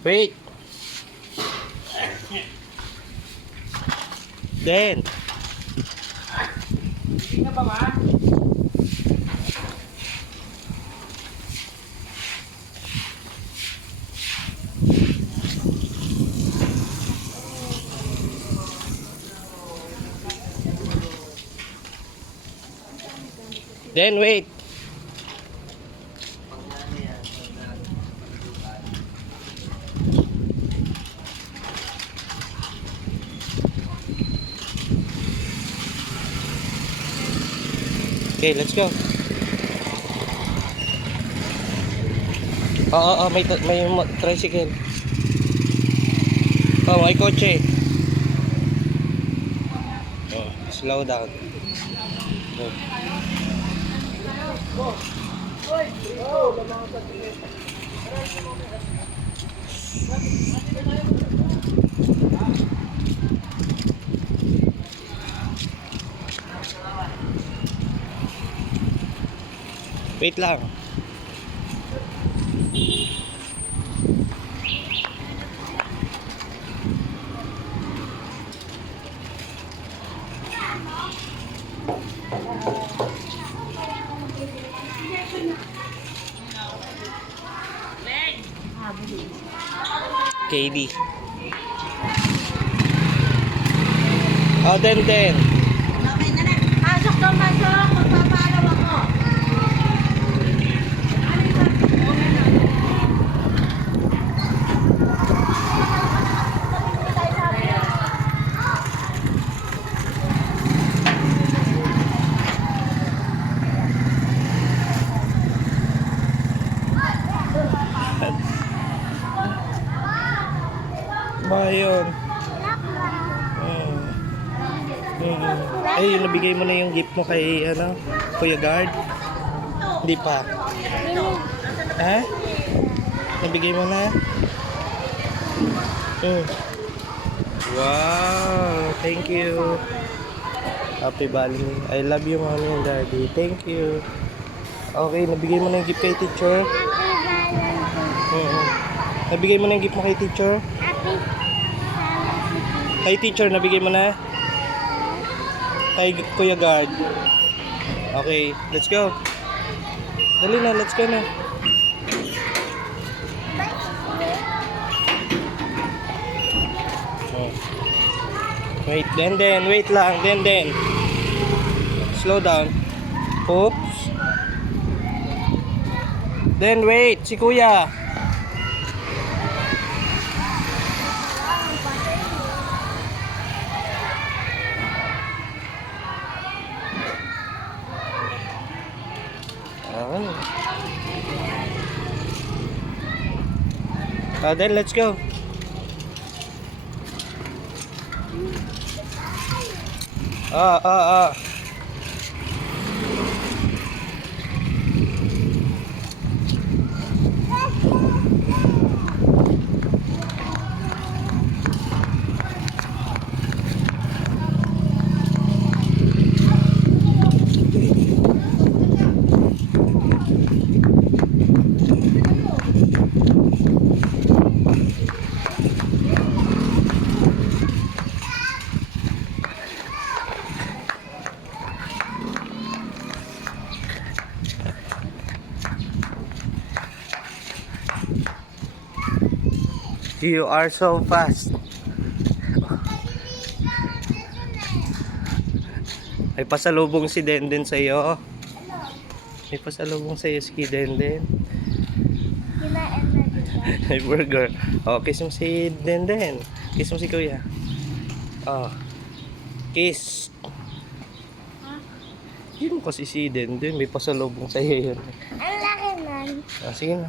Wait. Den. Hindi na ba, ma? Den, wait. Okay, let's go. May tricycle. Oh, may kotse. Oh, slow down. Oh. Wait lang. KD. Oh, Den. Okay na na. Pasok daw, pasok. Magpapalaw ako. Ba yun? Ay, nabigay mo na yung gift mo kay, Kuya Guard? Hindi pa. Ha? Nabigay mo na? Wow, thank you. Happy Bali. I love you, mommy and daddy. Thank you. Okay, nabigay mo na yung gift kay teacher? Nabigay mo na yung gift mo kay teacher? Kay teacher, nabigay mo na? Kay Kuya Guard. Okay, let's go. Dali na, let's go na. Oh. Wait, Den. Wait lang, Den. Slow down. Oops. Den, wait. Si Kuya. Then let's go. You are so fast. May pasalubong si Denden sa iyo. May pasalubong sa iyo si Denden. Kinain na dito. May burger. Oh, kiss mo si Denden. Kiss mo si Kuya. Oh. Kiss. Yun mo kasi si Denden. May pasalubong sa iyo yun. Ang laki nun. Ah, sige na.